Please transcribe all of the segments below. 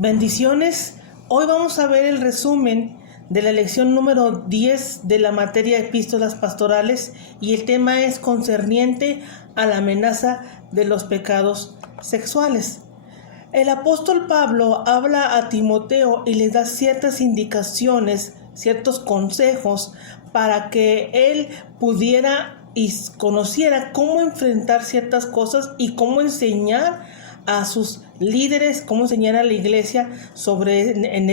Bendiciones. Hoy vamos a ver el resumen de la lección número 10 de la materia Epístolas Pastorales y el tema es concerniente a la amenaza de los pecados sexuales. El apóstol Pablo habla a Timoteo y le da ciertas indicaciones, ciertos consejos para que él pudiera y conociera cómo enfrentar ciertas cosas y cómo enseñar a sus líderes, cómo enseñar a la iglesia sobre en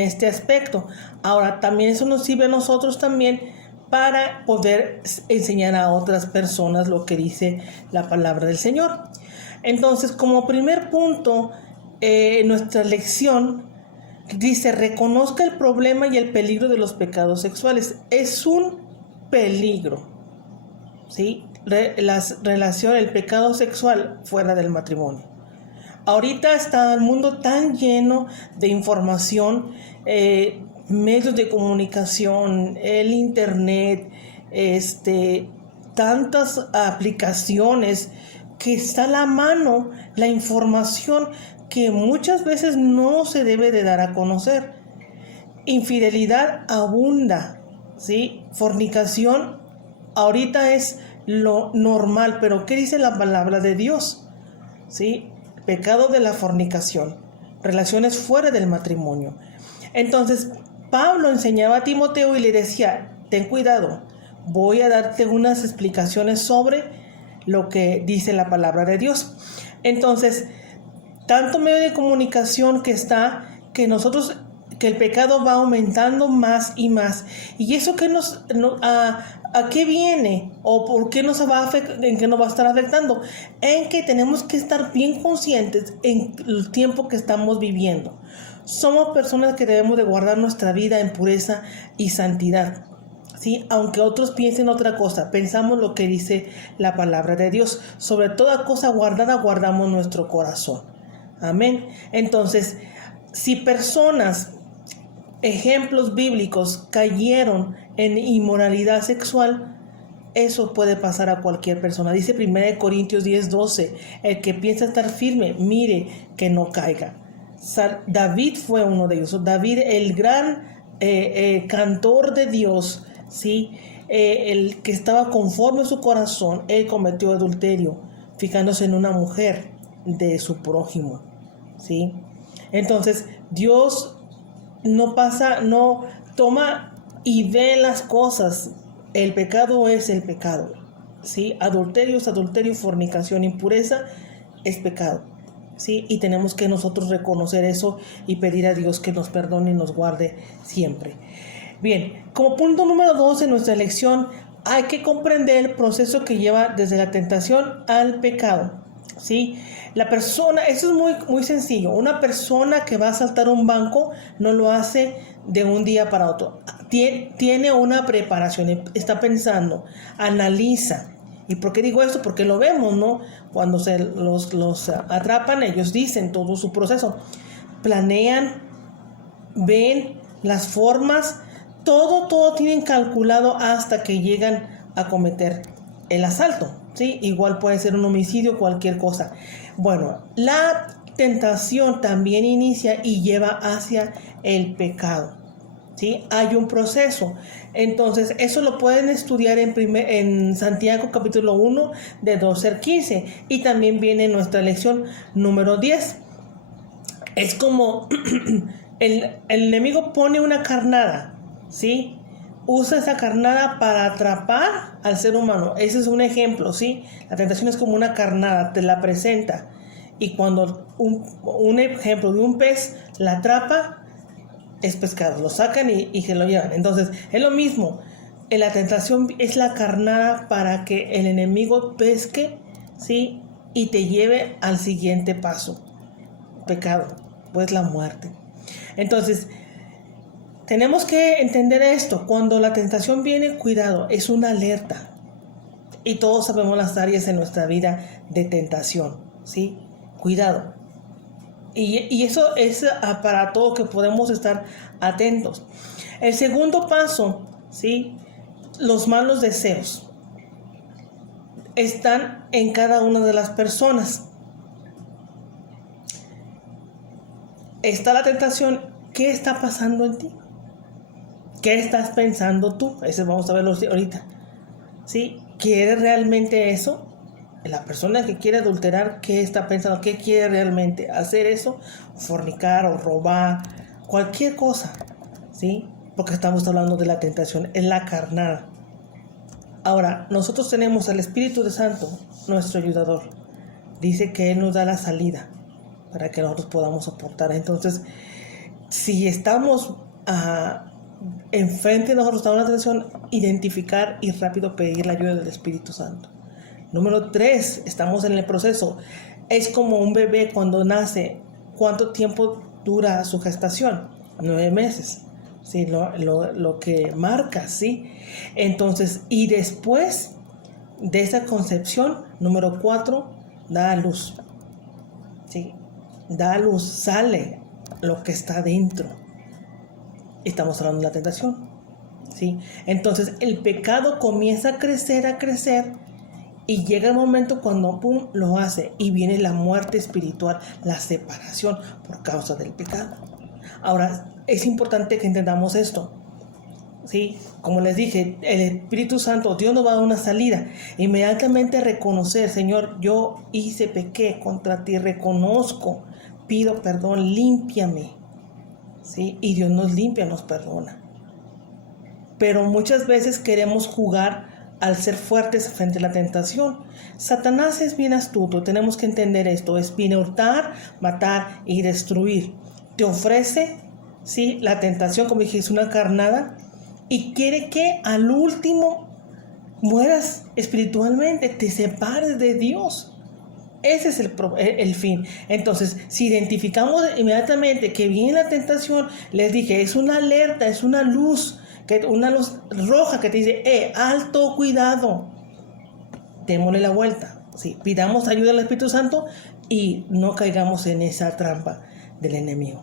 este aspecto. Ahora, también eso nos sirve a nosotros también para poder enseñar a otras personas lo que dice la palabra del Señor. Entonces, como primer punto, nuestra lección dice: reconozca el problema y el peligro de los pecados sexuales. Es un peligro, ¿sí? El pecado sexual fuera del matrimonio. Ahorita está el mundo tan lleno de información, medios de comunicación, el internet, tantas aplicaciones que está a la mano la información que muchas veces no se debe de dar a conocer. Infidelidad abunda, ¿sí? Fornicación ahorita es lo normal, pero ¿qué dice la palabra de Dios? ¿Sí? Pecado de la fornicación, relaciones fuera del matrimonio. Entonces, Pablo enseñaba a Timoteo y le decía: ten cuidado, voy a darte unas explicaciones sobre lo que dice la palabra de Dios. Entonces, tanto medio de comunicación que que el pecado va aumentando más y más. ¿Y eso a qué viene? ¿O por qué en qué nos va a estar afectando? En que tenemos que estar bien conscientes en el tiempo que estamos viviendo. Somos personas que debemos de guardar nuestra vida en pureza y santidad, ¿sí? Aunque otros piensen otra cosa, pensamos lo que dice la palabra de Dios. Sobre toda cosa guardada, guardamos nuestro corazón. Amén. Entonces, si ejemplos bíblicos, cayeron en inmoralidad sexual, eso puede pasar a cualquier persona. Dice 1 Corintios 10:12, el que piensa estar firme, mire que no caiga. David fue uno de ellos. David, el gran cantor de Dios, ¿sí? El que estaba conforme a su corazón, él cometió adulterio, fijándose en una mujer de su prójimo, ¿sí? Entonces, Dios no toma y ve las cosas. El pecado es el pecado, ¿sí? Adulterio es adulterio, fornicación, impureza es pecado, ¿sí? Y tenemos que nosotros reconocer eso y pedir a Dios que nos perdone y nos guarde siempre. Bien, como punto número 2 en nuestra lección, hay que comprender el proceso que lleva desde la tentación al pecado, ¿sí? La persona, eso es muy, muy sencillo. Una persona que va a asaltar un banco no lo hace de un día para otro. Tiene una preparación, está pensando, analiza. ¿Y por qué digo esto? Porque lo vemos, ¿no? Cuando los atrapan, ellos dicen todo su proceso. Planean, ven las formas, todo tienen calculado hasta que llegan a cometer el asalto, ¿sí? Igual puede ser un homicidio, cualquier cosa. Bueno, la tentación también inicia y lleva hacia el pecado, ¿sí? Hay un proceso. Entonces, eso lo pueden estudiar en Santiago capítulo 1, de 12 al 15. Y también viene en nuestra lección número 10. Es como el enemigo pone una carnada, ¿sí? Usa esa carnada para atrapar al ser humano. Ese es un ejemplo, ¿sí? La tentación es como una carnada, te la presenta. Y cuando un ejemplo de un pez la atrapa, es pescado. Lo sacan y se lo llevan. Entonces, es lo mismo. La tentación es la carnada para que el enemigo pesque, ¿sí? Y te lleve al siguiente paso. Pecado, pues la muerte. Entonces, tenemos que entender esto. Cuando la tentación viene, cuidado, es una alerta. Y todos sabemos las áreas en nuestra vida de tentación, ¿sí? Cuidado. Y eso es para todo que podemos estar atentos. El segundo paso, ¿sí? Los malos deseos están en cada una de las personas. está la tentación, ¿qué está pasando en ti? ¿Qué estás pensando tú? Eso vamos a verlo ahorita. ¿Sí? ¿Quieres realmente eso? La persona que quiere adulterar, ¿qué está pensando? ¿Qué quiere realmente? ¿Hacer eso? Fornicar o robar, cualquier cosa, ¿sí? Porque estamos hablando de la tentación, es la carnada. Ahora, nosotros tenemos al Espíritu Santo, nuestro ayudador. Dice que Él nos da la salida para que nosotros podamos soportar. Entonces, si estamos enfrente de nosotros, estamos en la tentación, identificar y rápido pedir la ayuda del Espíritu Santo. Número 3, estamos en el proceso. Es como un bebé cuando nace. ¿Cuánto tiempo dura su gestación? 9 meses. ¿Sí? Lo que marca, ¿sí? Entonces, y después de esa concepción, número 4, da a luz. ¿Sí? Da a luz, sale lo que está dentro. Estamos hablando de la tentación. ¿Sí? Entonces, el pecado comienza a crecer. Y llega el momento cuando pum, lo hace y viene la muerte espiritual, la separación por causa del pecado. Ahora, es importante que entendamos esto. ¿Sí? Como les dije, el Espíritu Santo, Dios nos va a dar una salida. Inmediatamente reconocer, Señor, yo pequé contra ti, reconozco, pido perdón, límpiame. ¿Sí? Y Dios nos limpia, nos perdona. Pero muchas veces queremos jugar al ser fuertes frente a la tentación. Satanás es bien astuto, tenemos que entender esto, viene a hurtar, matar y destruir. Te ofrece, ¿sí? La tentación, como dije, es una carnada y quiere que al último mueras espiritualmente, te separes de Dios. Ese es el fin. Entonces, si identificamos inmediatamente que viene la tentación, les dije, es una alerta, es una luz roja que te dice, alto, cuidado, démosle la vuelta, ¿sí? Pidamos ayuda al Espíritu Santo y no caigamos en esa trampa del enemigo.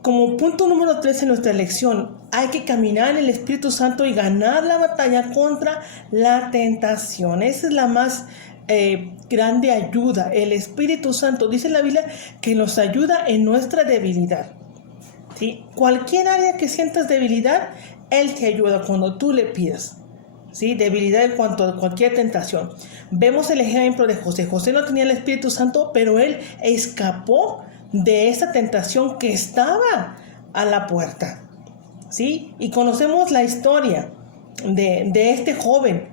Como punto número 3 en nuestra lección, hay que caminar en el Espíritu Santo y ganar la batalla contra la tentación. Esa es la más grande ayuda. El Espíritu Santo, dice la Biblia, que nos ayuda en nuestra debilidad. ¿Sí? Cualquier área que sientas debilidad, Él te ayuda cuando tú le pidas. ¿Sí? Debilidad en cuanto a cualquier tentación. Vemos el ejemplo de José. José no tenía el Espíritu Santo, pero él escapó de esa tentación que estaba a la puerta. ¿Sí? Y conocemos la historia de este joven.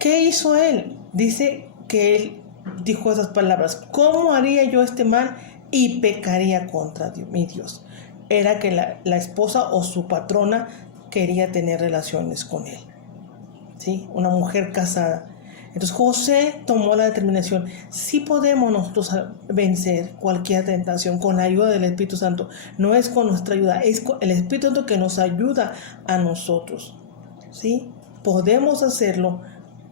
¿Qué hizo él? Dice que él dijo esas palabras: ¿cómo haría yo este mal y pecaría contra mi Dios? Era que la esposa o su patrona quería tener relaciones con él. ¿Sí? Una mujer casada. Entonces José tomó la determinación: sí podemos nosotros vencer cualquier tentación con la ayuda del Espíritu Santo. No es con nuestra ayuda, es con el Espíritu Santo que nos ayuda a nosotros. ¿Sí? Podemos hacerlo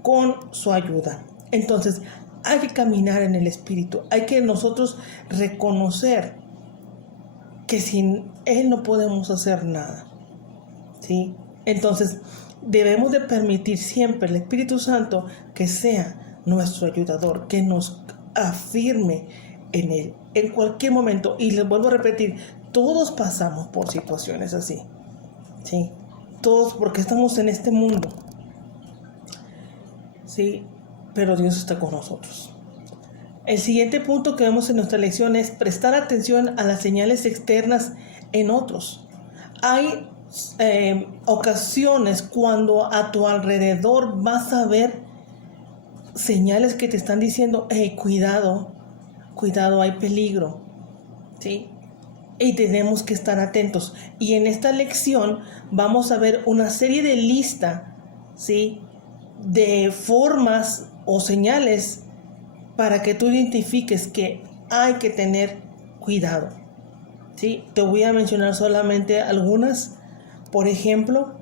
con su ayuda. Entonces hay que caminar en el Espíritu. Hay que nosotros reconocer que sin Él no podemos hacer nada. ¿Sí? Entonces debemos de permitir siempre al Espíritu Santo que sea nuestro ayudador, que nos afirme en Él en cualquier momento. Y les vuelvo a repetir, todos pasamos por situaciones así, ¿sí? Todos, porque estamos en este mundo, ¿sí? Pero Dios está con nosotros. El siguiente punto que vemos en nuestra lección es prestar atención a las señales externas en otros. Hay ocasiones cuando a tu alrededor vas a ver señales que te están diciendo: hey, cuidado, hay peligro, ¿sí? Y tenemos que estar atentos. Y en esta lección vamos a ver una serie de lista, ¿sí?, de formas o señales para que tú identifiques que hay que tener cuidado, ¿sí? Te voy a mencionar solamente algunas. Por ejemplo,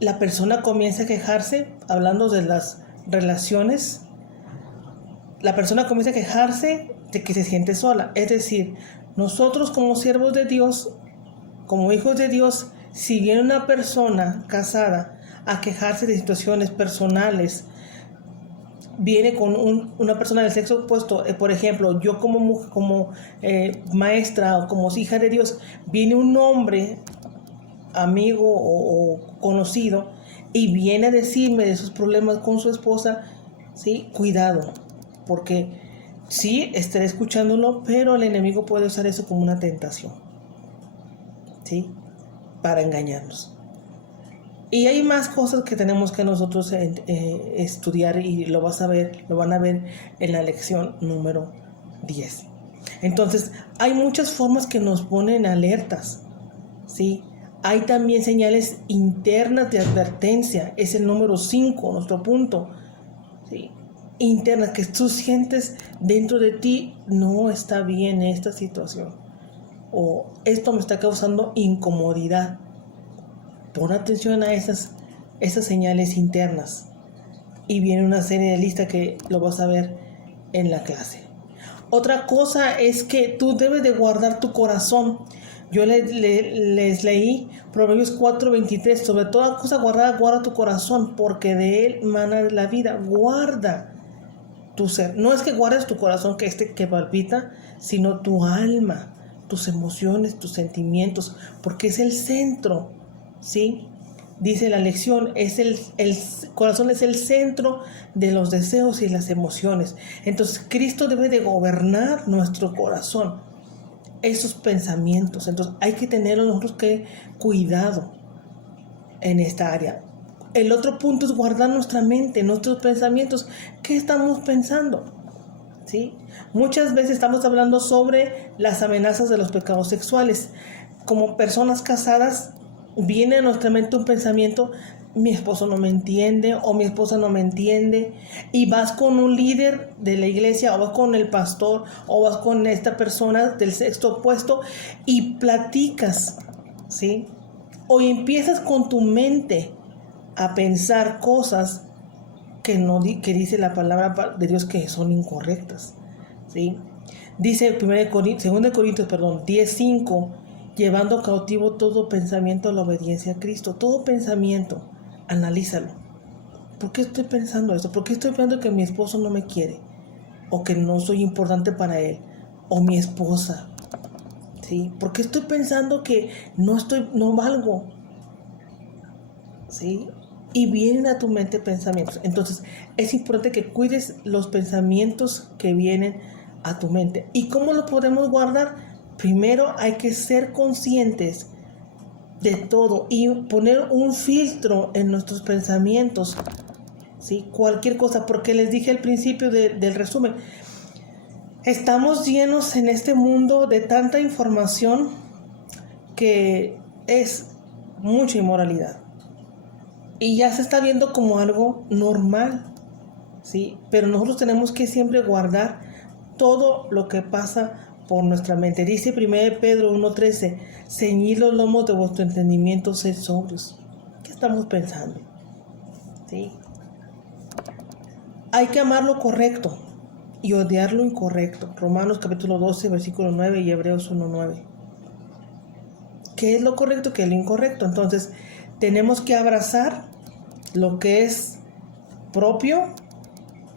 la persona comienza a quejarse, hablando de las relaciones, la persona comienza a quejarse de que se siente sola. Es decir, nosotros como siervos de Dios, como hijos de Dios, si viene una persona casada a quejarse de situaciones personales, viene con una persona del sexo opuesto, por ejemplo, yo como maestra o como hija de Dios, viene un hombre, amigo o conocido, y viene a decirme de sus problemas con su esposa, ¿sí? Cuidado, porque sí, estaré escuchándolo, pero el enemigo puede usar eso como una tentación, ¿sí? Para engañarnos. Y hay más cosas que tenemos que nosotros estudiar, y lo van a ver en la lección número 10. Entonces, hay muchas formas que nos ponen alertas, ¿sí? Hay también señales internas de advertencia, es el número 5, nuestro punto, ¿sí? Internas, que tú sientes dentro de ti, no está bien esta situación, o esto me está causando incomodidad. Pon atención a esas señales internas, y viene una serie de listas que lo vas a ver en la clase. Otra cosa es que tú debes de guardar tu corazón. Yo les leí Proverbios 4:23, sobre toda cosa guardada, guarda tu corazón, porque de él mana la vida. Guarda tu ser. No es que guardes tu corazón que palpita, sino tu alma, tus emociones, tus sentimientos, porque es el centro, ¿sí? Dice la lección, el corazón es el centro de los deseos y las emociones. Entonces Cristo debe de gobernar nuestro corazón, esos pensamientos. Entonces hay que tener nosotros que cuidado en esta área. El otro punto es guardar nuestra mente, nuestros pensamientos. ¿Qué estamos pensando? ¿Sí? Muchas veces estamos hablando sobre las amenazas de los pecados sexuales. Como personas casadas, viene a nuestra mente un pensamiento: mi esposo no me entiende, o mi esposa no me entiende, y vas con un líder de la iglesia, o vas con el pastor, o vas con esta persona del sexo opuesto y platicas, ¿sí? O empiezas con tu mente a pensar cosas que dice la palabra de Dios que son incorrectas, ¿sí? Dice 2 Corintios 10:5, llevando cautivo todo pensamiento a la obediencia a Cristo. Todo pensamiento, analízalo. ¿Por qué estoy pensando esto? ¿Por qué estoy pensando que mi esposo no me quiere? O que no soy importante para él. O mi esposa, ¿sí? ¿Por qué estoy pensando que no valgo? ¿Sí? Y vienen a tu mente pensamientos. Entonces es importante que cuides los pensamientos que vienen a tu mente. ¿Y cómo lo podemos guardar? Primero hay que ser conscientes de todo y poner un filtro en nuestros pensamientos, ¿sí? Cualquier cosa, porque les dije al principio del resumen, estamos llenos en este mundo de tanta información que es mucha inmoralidad. Y ya se está viendo como algo normal, ¿sí? Pero nosotros tenemos que siempre guardar todo lo que pasa por nuestra mente. Dice 1 Pedro 1:13, ceñid los lomos de vuestro entendimiento, sed sobrios. ¿Qué estamos pensando? ¿Sí? Hay que amar lo correcto y odiar lo incorrecto. Romanos capítulo 12, versículo 9 y Hebreos 1:9. ¿Qué es lo correcto? ¿Qué es lo incorrecto? Entonces, tenemos que abrazar lo que es propio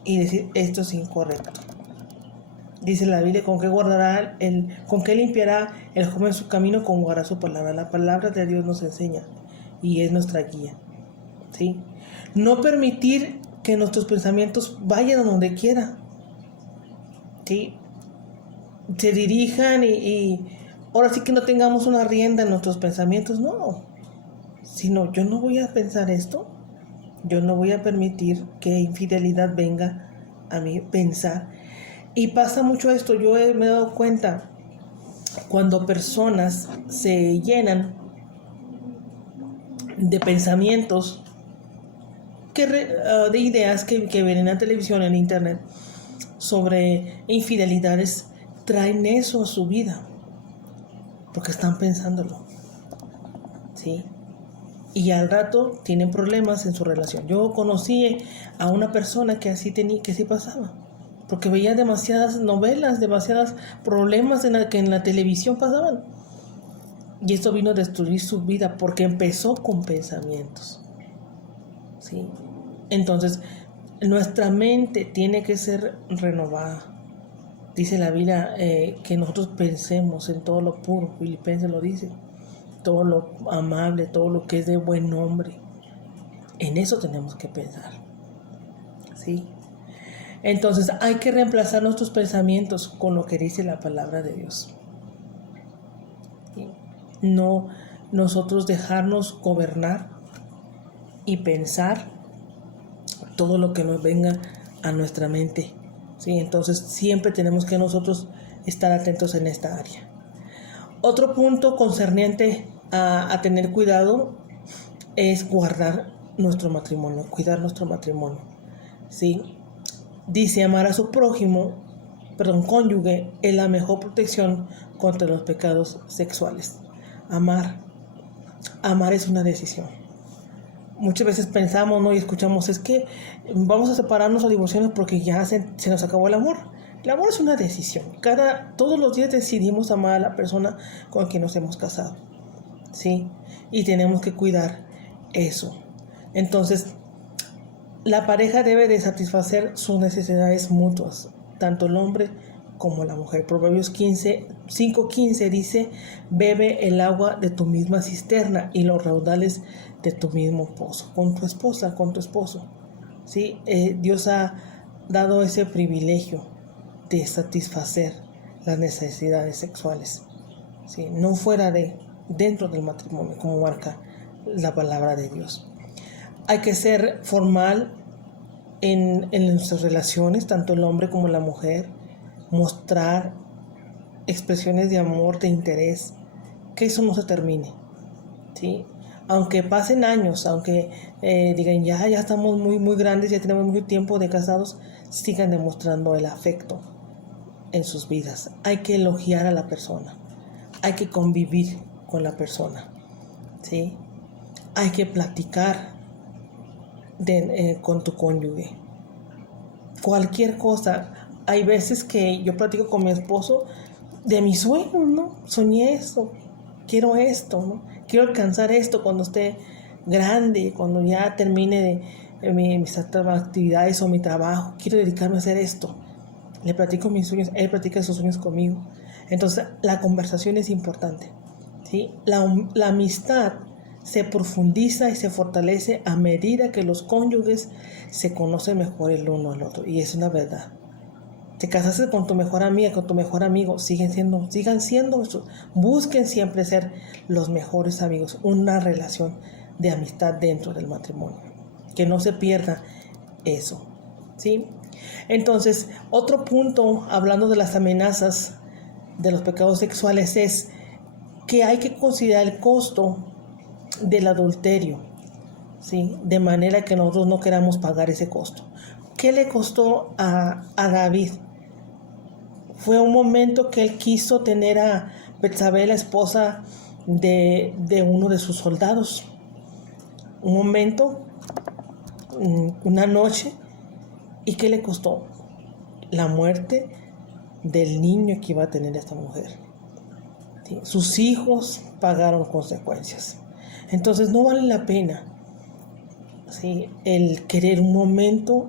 y decir: esto es incorrecto. Dice la Biblia: con qué limpiará el joven su camino, con guardar su palabra. La palabra de Dios nos enseña y es nuestra guía, ¿sí? No permitir que nuestros pensamientos vayan a donde quiera, ¿sí? Se dirijan y ahora sí que no tengamos una rienda en nuestros pensamientos, no. Sino, yo no voy a pensar esto, yo no voy a permitir que infidelidad venga a mi pensar. Y pasa mucho esto, me he dado cuenta, cuando personas se llenan de pensamientos, de ideas que ven en la televisión, en internet, sobre infidelidades, traen eso a su vida, porque están pensándolo, ¿sí? Y al rato tienen problemas en su relación. Yo conocí a una persona que así pasaba, porque veía demasiadas novelas, demasiados problemas que en la televisión pasaban. Y esto vino a destruir su vida porque empezó con pensamientos, ¿sí? Entonces, Nuestra mente tiene que ser renovada. Dice la Biblia que nosotros pensemos en todo lo puro, Filipenses lo dice, todo lo amable, todo lo que es de buen nombre. En eso tenemos que pensar, ¿sí? Entonces hay que reemplazar nuestros pensamientos con lo que dice la palabra de Dios. ¿Sí? No nosotros dejarnos gobernar y pensar todo lo que nos venga a nuestra mente, ¿sí? Entonces siempre tenemos que nosotros estar atentos en esta área. Otro punto concerniente a tener cuidado es guardar nuestro matrimonio, cuidar nuestro matrimonio, ¿sí? Dice, amar a su cónyuge, es la mejor protección contra los pecados sexuales. Amar es una decisión. Muchas veces pensamos, ¿no? Y escuchamos, es que vamos a separarnos o divorciarnos porque ya se nos acabó el amor. El amor es una decisión. Todos los días decidimos amar a la persona con quien nos hemos casado, ¿sí? Y tenemos que cuidar eso. Entonces, la pareja debe de satisfacer sus necesidades mutuas, tanto el hombre como la mujer. Proverbios 5:15 dice, bebe el agua de tu misma cisterna y los raudales de tu mismo pozo. Con tu esposa, con tu esposo. ¿Sí? Dios ha dado ese privilegio de satisfacer las necesidades sexuales, ¿sí? No dentro del matrimonio, como marca la palabra de Dios. Hay que ser formal en nuestras relaciones, tanto el hombre como la mujer, mostrar expresiones de amor, de interés, que eso no se termine, ¿sí? Aunque pasen años, aunque digan ya estamos muy, muy grandes, ya tenemos mucho tiempo de casados, sigan demostrando el afecto en sus vidas. Hay que elogiar a la persona, hay que convivir con la persona, ¿sí? Hay que platicar con tu cónyuge. Cualquier cosa. Hay veces que yo platico con mi esposo de mis sueños, ¿no? Soñé esto, quiero esto, ¿no? Quiero alcanzar esto cuando esté grande, cuando ya termine mis actividades o mi trabajo. Quiero dedicarme a hacer esto. Le platico mis sueños, él platica sus sueños conmigo. Entonces, la conversación es importante, ¿sí? La amistad se profundiza y se fortalece a medida que los cónyuges se conocen mejor el uno al otro. Y es una verdad. Te casaste con tu mejor amiga, con tu mejor amigo, sigan siendo, busquen siempre ser los mejores amigos. Una relación de amistad dentro del matrimonio. Que no se pierda eso, ¿sí? Entonces, otro punto, hablando de las amenazas de los pecados sexuales, es que hay que considerar el costo del adulterio, ¿sí? De manera que nosotros no queramos pagar ese costo. ¿Qué le costó a David? Fue un momento que él quiso tener a Betsabé, la esposa de uno de sus soldados. Un momento, una noche, ¿y qué le costó? La muerte del niño que iba a tener esta mujer, ¿sí? Sus hijos pagaron consecuencias. Entonces no vale la pena, ¿sí?, el querer un momento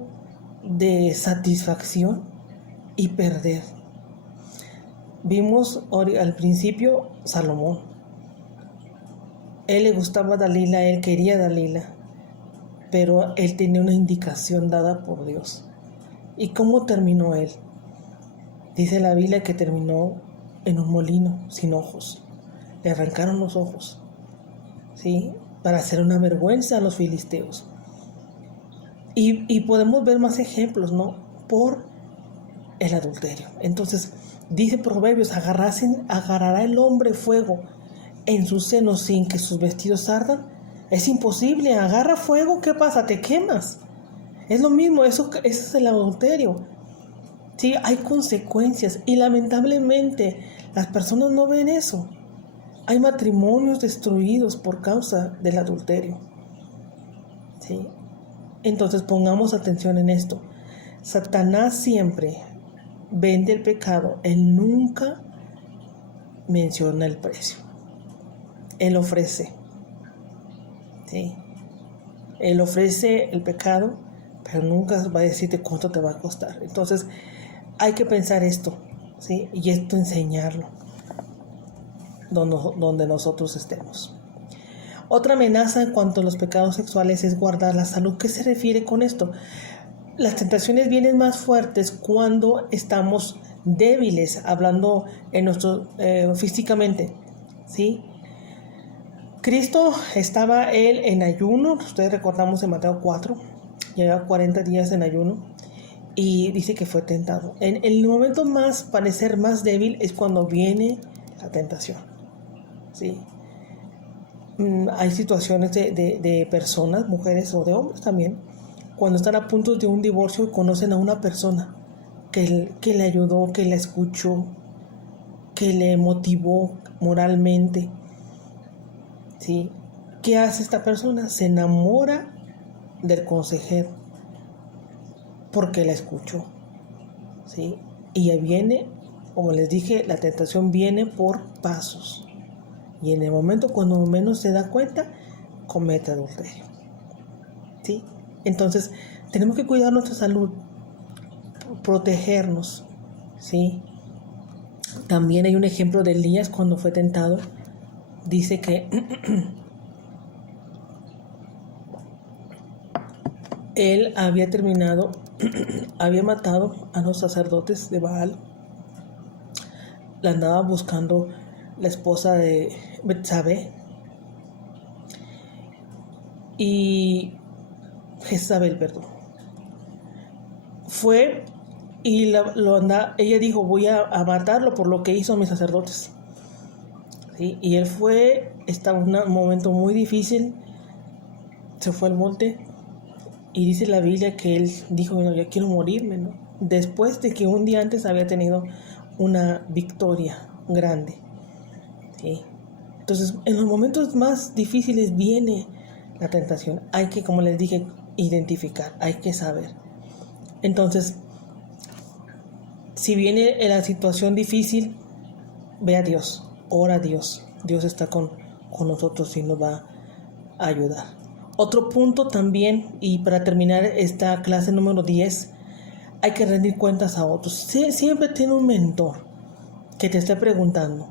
de satisfacción y perder. Vimos al principio Salomón. Él le gustaba Dalila, él quería Dalila, pero él tenía una indicación dada por Dios. ¿Y cómo terminó él? Dice la Biblia que terminó en un molino sin ojos. Le arrancaron los ojos, ¿sí?, para hacer una vergüenza a los filisteos. Y podemos ver más ejemplos, ¿no?, por el adulterio. Entonces, dice Proverbios, agarrará el hombre fuego en sus senos sin que sus vestidos ardan. Es imposible, agarra fuego, ¿qué pasa? Te quemas. Es lo mismo, eso es el adulterio. Sí, hay consecuencias y lamentablemente las personas no ven eso. Hay matrimonios destruidos por causa del adulterio, ¿sí? Entonces pongamos atención en esto. Satanás siempre vende el pecado, él nunca menciona el precio. Él ofrece, ¿sí? Él ofrece el pecado, pero nunca va a decirte cuánto te va a costar. Entonces, hay que pensar esto, ¿sí? Y esto enseñarlo donde nosotros estemos. Otra amenaza en cuanto a los pecados sexuales es guardar la salud. ¿Qué se refiere con esto? Las tentaciones vienen más fuertes cuando estamos débiles, hablando físicamente, ¿sí? Cristo estaba él en ayuno, ustedes recordamos en Mateo 4, lleva 40 días en ayuno y dice que fue tentado. En el momento más, parecer más débil es cuando viene la tentación, ¿sí? Hay situaciones de personas, mujeres o de hombres también, cuando están a punto de un divorcio y conocen a una persona que le ayudó, que le escuchó, que le motivó moralmente, ¿sí? ¿Qué hace esta persona? Se enamora del consejero porque la escuchó, ¿sí? Y ya viene, como les dije, la tentación viene por pasos. Y en el momento cuando menos se da cuenta, comete adulterio, ¿sí? Entonces, tenemos que cuidar nuestra salud, protegernos, ¿sí? También hay un ejemplo de Elías cuando fue tentado. Dice que él había había matado a los sacerdotes de Baal. La andaba buscando la esposa de Betsabé y Jezabel, perdón. Fue y ella dijo, voy a matarlo por lo que hizo a mis sacerdotes. ¿Sí? Y él estaba en un momento muy difícil, se fue al monte y dice la Biblia que él dijo, bueno, ya quiero morirme, ¿no? Después de que un día antes había tenido una victoria grande, ¿sí? Entonces, en los momentos más difíciles viene la tentación. Hay que, como les dije, identificar, hay que saber. Entonces, si viene la situación difícil, ve a Dios, ora a Dios. Dios está con nosotros y nos va a ayudar. Otro punto también, y para terminar esta clase número 10, hay que rendir cuentas a otros. Siempre tiene un mentor que te esté preguntando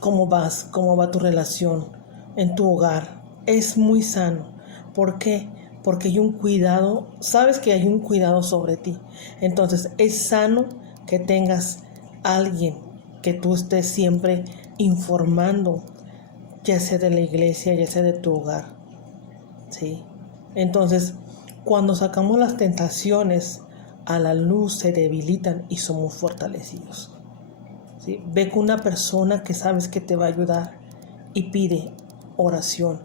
cómo vas, cómo va tu relación en tu hogar. Es muy sano. ¿Por qué? Porque hay un cuidado, sabes que hay un cuidado sobre ti. Entonces es sano que tengas a alguien que tú estés siempre informando, ya sea de la iglesia, ya sea de tu hogar, ¿sí? Entonces, cuando sacamos las tentaciones a la luz, se debilitan y somos fortalecidos, ¿sí? Ve con una persona que sabes que te va a ayudar y pide oración,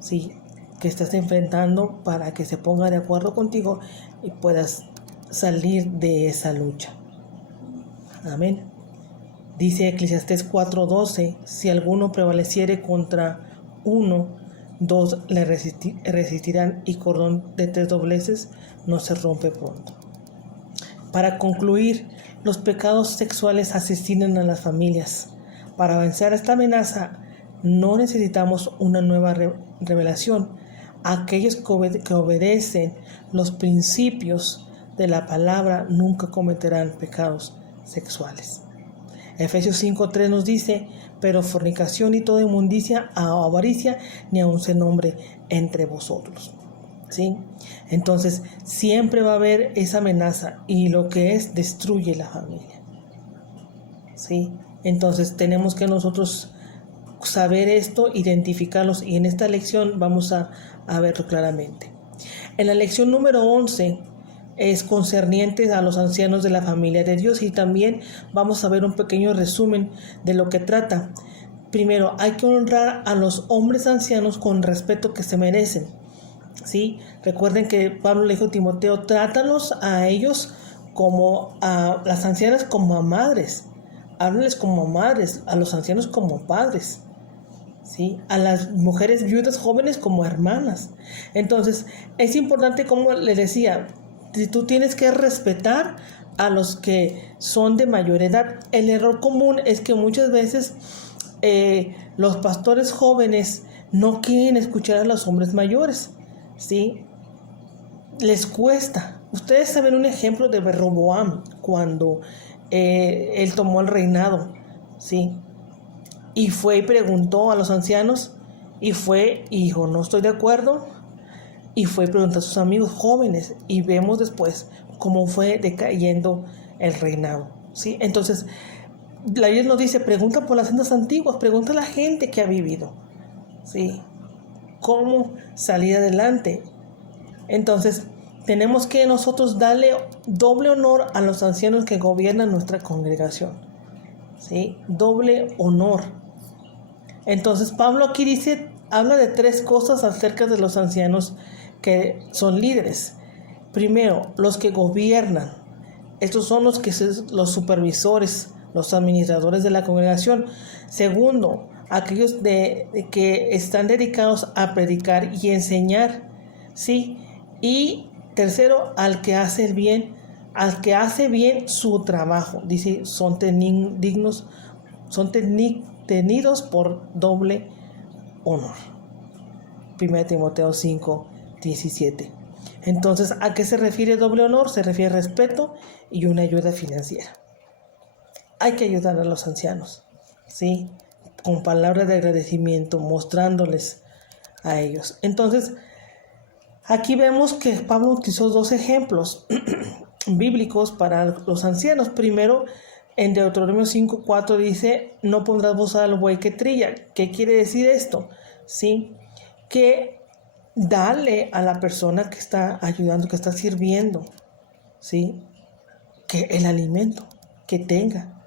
¿sí? Que estás enfrentando para que se ponga de acuerdo contigo y puedas salir de esa lucha. Amén. Dice Eclesiastés 4:12, si alguno prevaleciere contra uno, dos le resistirán y cordón de 3 dobleces no se rompe pronto. Para concluir, los pecados sexuales asesinan a las familias. Para vencer esta amenaza no necesitamos una nueva revelación. Aquellos que obedecen los principios de la palabra nunca cometerán pecados sexuales. Efesios 5:3 nos dice, pero fornicación y toda inmundicia o avaricia ni aun se nombre entre vosotros, ¿sí? Entonces siempre va a haber esa amenaza y lo que destruye la familia, ¿sí? Entonces tenemos que nosotros saber esto, identificarlos, y en esta lección vamos a verlo claramente. En la lección número 11 es concerniente a los ancianos de la familia de Dios, y también vamos a ver un pequeño resumen de lo que trata. Primero, hay que honrar a los hombres ancianos con respeto que se merecen, ¿sí? Recuerden que Pablo le dijo a Timoteo, trátalos a ellos como a las ancianas como a madres, háblales como madres, a los ancianos como padres, ¿sí? A las mujeres viudas jóvenes como hermanas. Entonces es importante, como le decía, si tú tienes que respetar a los que son de mayor edad. El error común es que muchas veces los pastores jóvenes no quieren escuchar a los hombres mayores, ¿sí? les cuesta. Ustedes saben un ejemplo de Roboam cuando él tomó el reinado, ¿sí? Y fue y preguntó a los ancianos y fue y dijo, no estoy de acuerdo. Y fue y preguntó a sus amigos jóvenes y vemos después cómo fue decayendo el reinado, ¿sí? Entonces, la Biblia nos dice, pregunta por las sendas antiguas, pregunta a la gente que ha vivido, ¿sí? Cómo salir adelante. Entonces, tenemos que nosotros darle doble honor a los ancianos que gobiernan nuestra congregación, ¿sí? Doble honor. Entonces, Pablo aquí dice, habla de 3 cosas acerca de los ancianos que son líderes. Primero, los que gobiernan. Estos son los supervisores, los administradores de la congregación. Segundo, aquellos que están dedicados a predicar y enseñar, ¿sí? Y tercero, al que hace bien su trabajo. Dice, son tenidos por doble honor. 1 Timoteo 5:17. Entonces, ¿a qué se refiere doble honor? Se refiere a respeto y una ayuda financiera. Hay que ayudar a los ancianos, ¿sí? Con palabras de agradecimiento, mostrándoles a ellos. Entonces, aquí vemos que Pablo utilizó 2 ejemplos bíblicos para los ancianos. Primero, en Deuteronomio 5:4 dice, no pondrás bozal al buey que trilla. ¿Qué quiere decir esto? ¿Sí? Que darle a la persona que está ayudando, que está sirviendo, ¿sí? Que el alimento que tenga.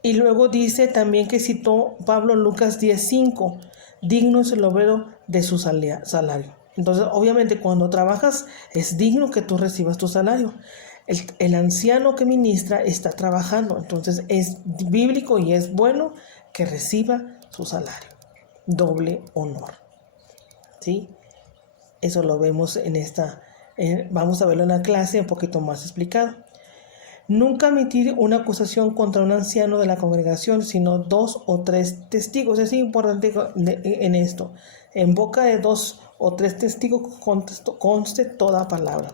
Y luego dice también que citó Pablo Lucas 10:5, digno es el obrero de su salario. Entonces, obviamente, cuando trabajas, es digno que tú recibas tu salario. El anciano que ministra está trabajando, entonces es bíblico y es bueno que reciba su salario. Doble honor, ¿sí? Eso lo vemos vamos a verlo en la clase un poquito más explicado. Nunca emitir una acusación contra un anciano de la congregación, sino 2 o 3 testigos. Es importante en esto. En boca de 2 o 3 testigos conste toda palabra.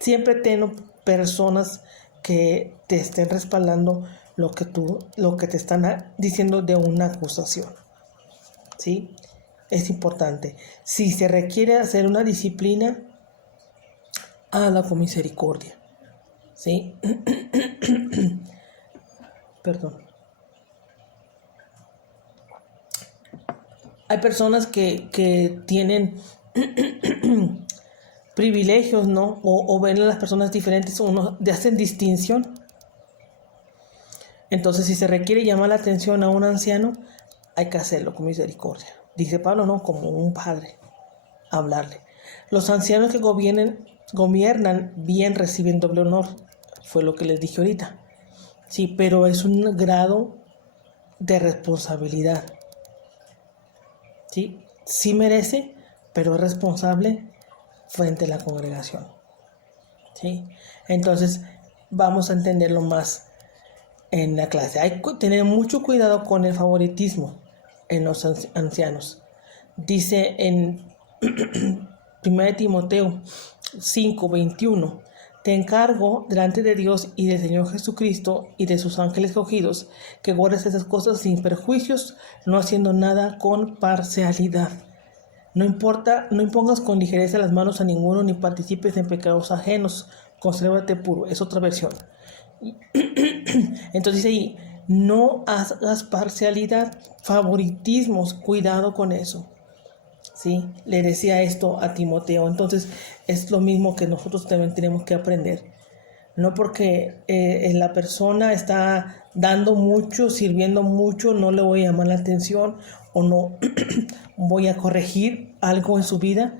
Siempre ten personas que te estén respaldando lo que te están diciendo de una acusación, ¿sí? Es importante. Si se requiere hacer una disciplina, hágala con misericordia, ¿sí? Perdón. Hay personas que tienen privilegios, ¿no? O ven a las personas diferentes, hacen distinción. Entonces, si se requiere llamar la atención a un anciano, hay que hacerlo con misericordia. Dice Pablo, no, como un padre, hablarle. Los ancianos que gobiernan bien reciben doble honor. Fue lo que les dije ahorita. Sí, pero es un grado de responsabilidad. Sí, sí merece, pero es responsable frente a la congregación. ¿Sí? Entonces, vamos a entenderlo más en la clase. Hay que tener mucho cuidado con el favoritismo en los ancianos. Dice en 1 Timoteo 5:21, te encargo delante de Dios y del Señor Jesucristo y de sus ángeles escogidos, que guardes esas cosas sin perjuicios, no haciendo nada con parcialidad. No impongas con ligereza las manos a ninguno, ni participes en pecados ajenos. Consérvate puro. Es otra versión. Entonces dice ahí, no hagas parcialidad, favoritismos, cuidado con eso. ¿Sí? Le decía esto a Timoteo. Entonces es lo mismo que nosotros también tenemos que aprender. No porque la persona está dando mucho, sirviendo mucho, no le voy a llamar la atención o no voy a corregir algo en su vida.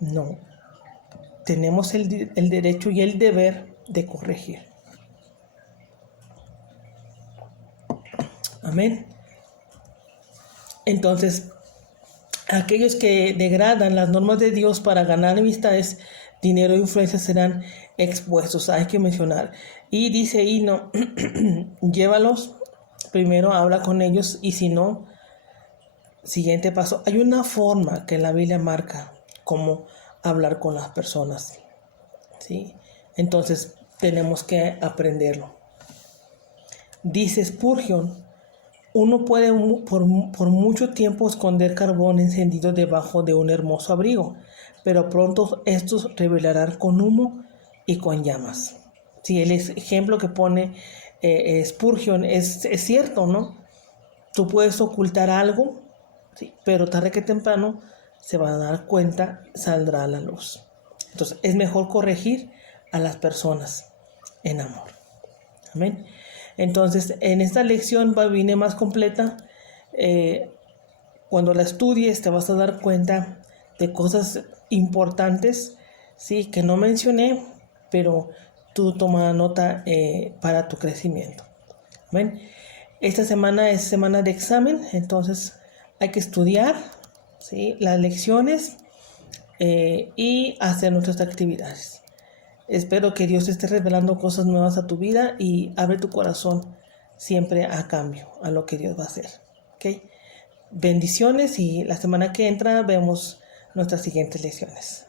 No. Tenemos el derecho y el deber de corregir. Amén. Entonces, aquellos que degradan las normas de Dios para ganar amistades, dinero e influencia serán expuestos. Hay que mencionar. Y dice ahí, no, llévalos, primero habla con ellos y si no, siguiente paso. Hay una forma que la Biblia marca cómo hablar con las personas. ¿sí? Entonces tenemos que aprenderlo. Dice Spurgeon, uno puede por mucho tiempo esconder carbón encendido debajo de un hermoso abrigo, pero pronto estos revelarán con humo y con llamas. Sí, el ejemplo que pone Spurgeon es cierto, ¿no? Tú puedes ocultar algo, ¿sí? Pero tarde que temprano se van a dar cuenta, saldrá a la luz. Entonces es mejor corregir a las personas en amor. Amén. Entonces en esta lección viene más completa. Cuando la estudies te vas a dar cuenta de cosas importantes, sí, que no mencioné, pero tú toma nota para tu crecimiento. Amén. Esta semana es semana de examen, entonces hay que estudiar, ¿sí?, las lecciones y hacer nuestras actividades. Espero que Dios esté revelando cosas nuevas a tu vida y abre tu corazón siempre a cambio, a lo que Dios va a hacer. ¿Okay? Bendiciones y la semana que entra vemos nuestras siguientes lecciones.